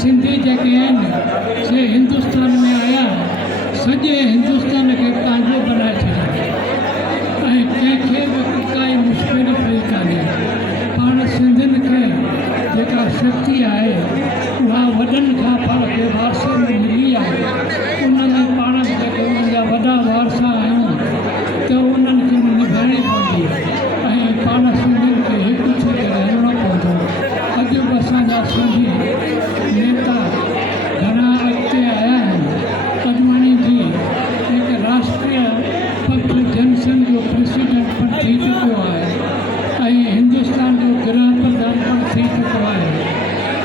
सिंधी जेके आहिनि से हिंदुस्तान में आया सॼे हिंदुस्तान खे पंहिंजो बनाए छॾियो ऐं कंहिंखे बि काई मुश्किल पई कान्हे। पाण सिंधियुनि खे जेका शक्ति आहे उहा वॾनि खां पाण खे वारसे में मिली आहे। उन्हनि पाण जेके उन्हनि जा वॾा वारसा आहियूं त उन्हनि खे निभाइणी पवंदी ऐं पाण सिंधियुनि खे हिकु थी करे हलिणो पवंदो। अॼु बि असांजा सिंधी नेता घणा अॻिते आया आहिनि। अडवाणी जी हिकु राष्ट्रीय पक्ष जनसंघ जो प्रेसिडेंट पण थी चुको आहे ऐं हिंदुस्तान जो गृह प्रधान पण थी चुको आहे।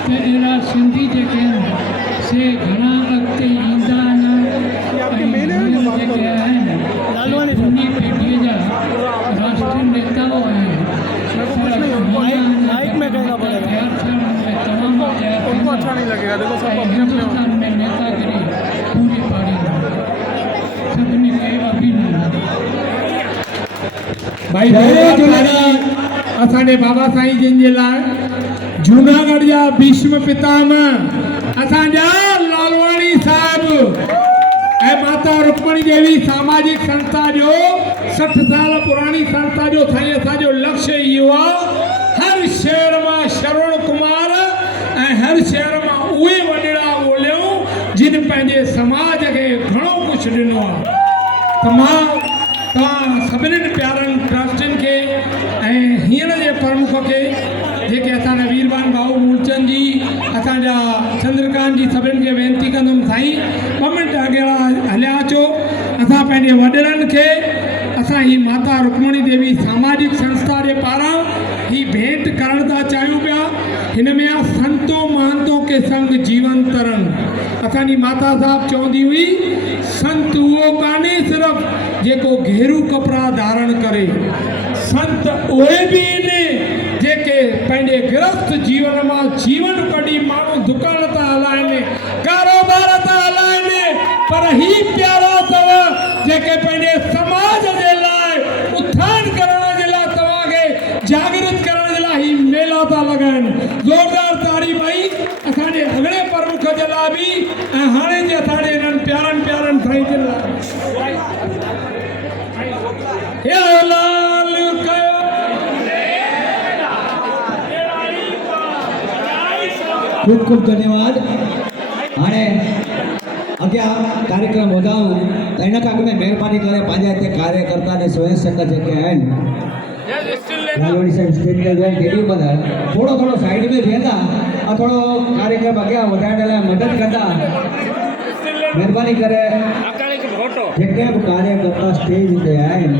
त अहिड़ा सिंधी जेके आहिनि से घणा अॻिते ईंदा आहिनि ऐं जेके आहिनि झूनी पीढ़ीअ जा राष्ट्रीय नेताओं आहिनि। उनको अच्छा नहीं लगेगा। देखो सब हिंदुस्तान में नेतागिरी पूरी पाड़ी सभिनी खे अभिनंदन। भाई जय झूलेलाल। असांजे बाबा साईं जिन जे लाइ जूनागढ़ जा भीष्म पितामह असांजा लालवाणी साहिब ऐं माता रुक्मणी देवी सामाजिक संस्था जो 60 साल पुरानी संस्था जो साईं असांजो लक्ष्य इहो आहे हर शहर मां श्रवण कुमार ऐं हर शहर मां उहे वॾेरा ॻोल्हियूं जिन पंहिंजे समाज खे घणो कुझु ॾिनो आहे। त मां तव्हां सभिनीनि प्यारनि ट्रस्टियुनि खे ऐं हींअर जे प्रमुख खे जेके असांजा वीरबान भाऊ मूलचंद जी असांजा चंद्रकांत जी सभिनीनि खे वेनिती कंदुमि साईं 2 मिंट अॻियां हलिया अचो। असां पंहिंजे वॾड़नि खे असां ही माता रुक्मणी देवी सामाजिक संस्था जे पारां ही भेंट करण था चाहियूं पिया। हिन में आहे संतो महंतो के संग जीवन तरण। असांजी माता साहब चवंदी हुई संत उहो कान्हे सिर्फ़ु जेको घेरू कपिड़ा धारण करे, संत उहे बि आहिनि जेके पंहिंजे गृहस्थ जीवन मां जीवन कढी माण्हू दुकान था हलाइनि, कारोबार था हलाइनि, पर ही प्यारा अथव जेके पंहिंजे समाज जे लाइ उत्थान करण जे लाइ तव्हांखे जागृत करण जे लाइ ही मेला था लॻाइनि। ज़ोरदार ताड़ी भई असांजे अॻिले प्रमुख जे लाइ बि ऐं हाणे जे असांजे हिननि प्यारनि साईं जे लाइ। हे लाल कयो खूब खूब धन्यवाद। हाणे अॻियां कार्यक्रम वधाऊं त इन खां अॻु में महिरबानी करे पंहिंजा हिते कार्यकर्ता ऐं स्वयं सेवक जेके आहिनि लालवाणी साहिब स्टेज ते वेही केॾीमहिल थोरो साइड में वेंदा ऐं थोरो कार्यक्रम अॻियां वधाइण लाइ मदद कंदा। महिरबानी करे जेके बि कार्यकर्ता स्टेज ते आहिनि